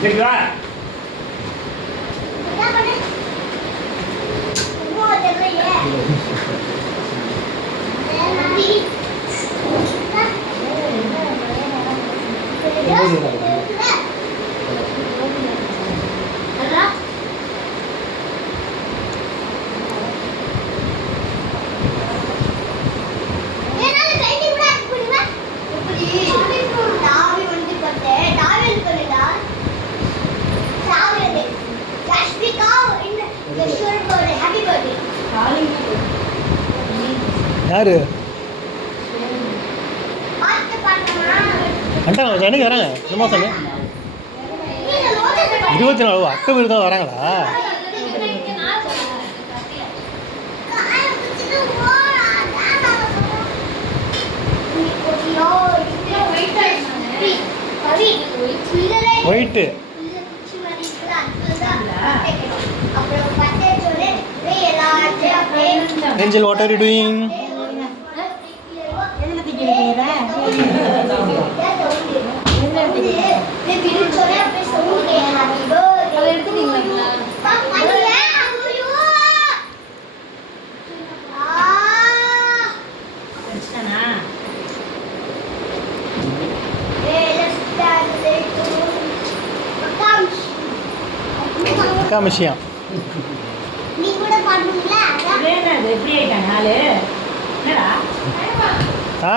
சரிங்களா? யாரு அண்டா சென்னைக்கு வராங்க இந்த மாதம் 24 அக்டோபர் தான் வராங்களா? White Angel, what are you doing? அக்கா விஷயம் ஆ